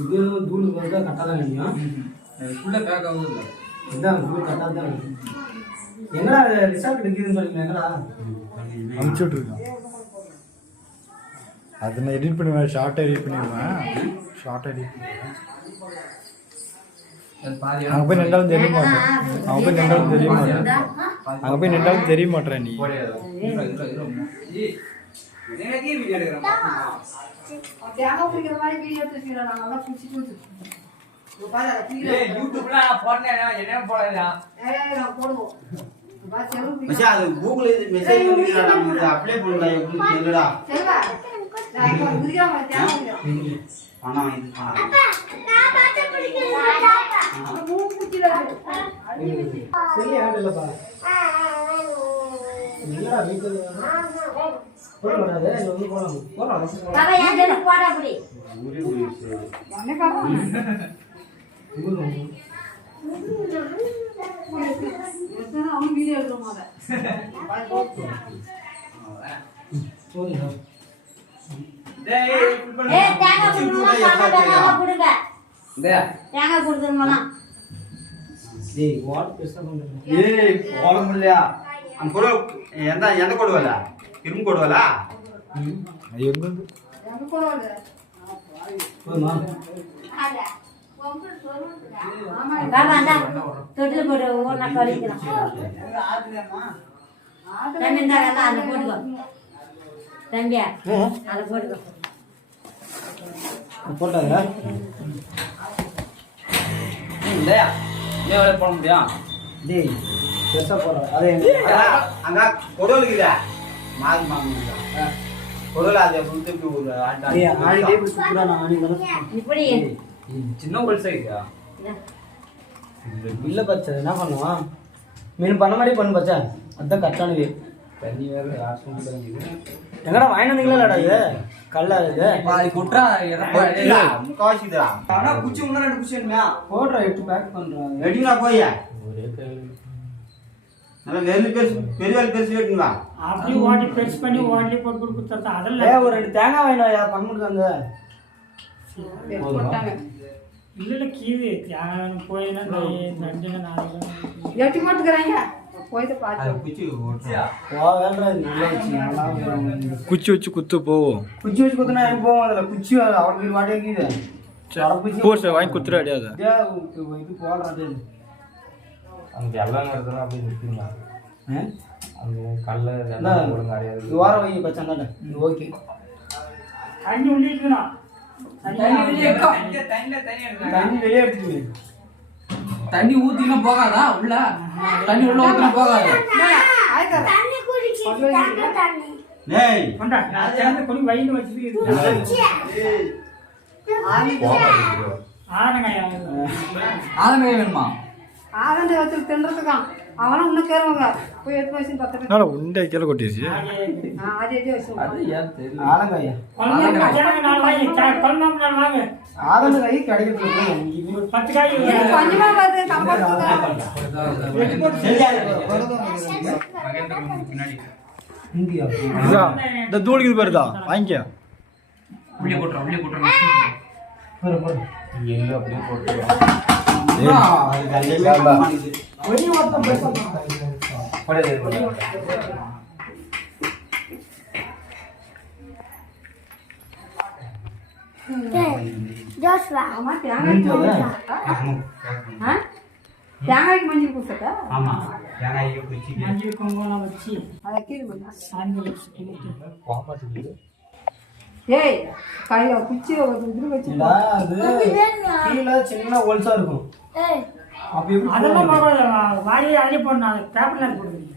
இது தூள் வந்தா கரெக்டாக தான் நினைக்கும். ஃபுல்லாக பேக் ஆகுது இல்லை. இதுதான் தூள் கரெக்டாக தான் நினைக்கும். எங்கடா ரிசார்ட் இருக்குதுன்னு சொல்லுங்க. எங்கடா அனுப்பிச்சுட்ருக்கேன். அதை நான் எடிட் பண்ணுவேன். ஷார்ட்டாக எடிட் பண்ணிடுவேன். ஷார்ட்டாக எடிட் பண்ணுவேன். அங்கே போய் நின்றாலும் தெரிய மாட்டேன். அங்கே போய் நின்றாலும் தெரிய மாட்டேன். அங்கே போய் நின்றாலும் தெரிய மாட்டேன். நீ கூகுள் மெசேஜ் அப்ளை பண்ணா என்னடா பணம் இது எந்த கொடுவல இரும்பு கொடுவல தொட்டில போட்டு ஒன்னா கழிக்கிறோம். போட்டுக்கோ தம்பியா, அதை போட்டுக்கோ. போட்டாங்க இல்லையா? ஏன் வேலை போட முடியும்? டேய் பெருசாக போடுறோம். அதே அங்க கொடுவலுக்குதா மாறி மாங்க கொடுவல அதை புதுப்பி ஒரு ஆடிட்டே சூப்பராக நான் ஆடி இப்படி சின்ன ஒரு சைஸா இல்லை பச்சை என்ன பண்ணுவான் மீன் பண்ண மாதிரி பண்ணு பச்சா. அதுதான் கரெக்டானது. தண்ணி வேறு எங்கடா வாங்கி வந்தீங்களா? இது கல்லா இது குற்றா முக்காவாசிதா ஆனால் குச்சி முன்னாடி 2 குச்சி வேணுமா? போடுறா எடுத்து பேக் பண்ணுறான். ரெடினா போய் நல்லா வெள்ளி பெருசு பெரிய பெருசு வெட்டுங்களா அப்படியே ஓட்டி பெருசு பண்ணி ஓட்டி போட்டு கொடுத்துருந்தா அதெல்லாம் ஒரு 2 தேங்காய் வாங்கினா பண்ண அந்த இல்லை கீழே தியாகம் போயினா நண்டுங்க நாளைக்கு எட்டி போட்டுக்கிறாங்க போயிட்டு பார்த்து குச்சி குச்சி வச்சு குத்து போவோம். குச்சி வச்சு குத்துனா எனக்கு போவோம். அதில் குச்சி அவளுக்கு வாடகைக்குது போஸ்ட் வாங்கி குத்துற அடியாத இது போடுறாது. அங்கே எல்லாம் நடத்துனா அப்படி நிற்குங்களா? அந்த கல்ல வாரம் வாங்கி பச்சாண்டாட்ட ஓகே. தண்ணி உள்ளிட்டுக்கணும். தண்ணி வெளியே எடுத்துக்கு. தண்ணி ஊத்தினா போகாதா? உள்ள தண்ணி உள்ள ஊத்தினா போகாது. கொஞ்சம் வயிறு வச்சுட்டு ஆதங்காய் வேணுமா? ஆதண்டை வச்சு தின்றதுக்கான் அவனும் இன்னும் கேருவாங்க போய் எடுத்து வச்சு 10 பேர் உண்டை கீழே கொட்டிடுச்சு. ஆதி வச்சு அது ஏன் தெரியல. ஆலங்காயா ஆலங்காய் கிடைக்கிறது 10 காய் கொஞ்சமா வருது இந்தியா இந்த தூளுக்கு வருதா வாங்கிக்க. உள்ளே போட்டுறோம் எங்க அப்படியே போட்டுறோம். தேங்காய்க்கு மஞ்சள் பூசட்டா மஞ்சள் குங்குமம் வச்சு அதை கீழே சாமி வச்சு ஏய் கையில குச்சி இது வச்சு கீழே சின்ன ஒல்சா இருக்கும். அதெல்லாம் வாரியை அள்ளி போடணும். பேப்பர்ல போடுவீங்க.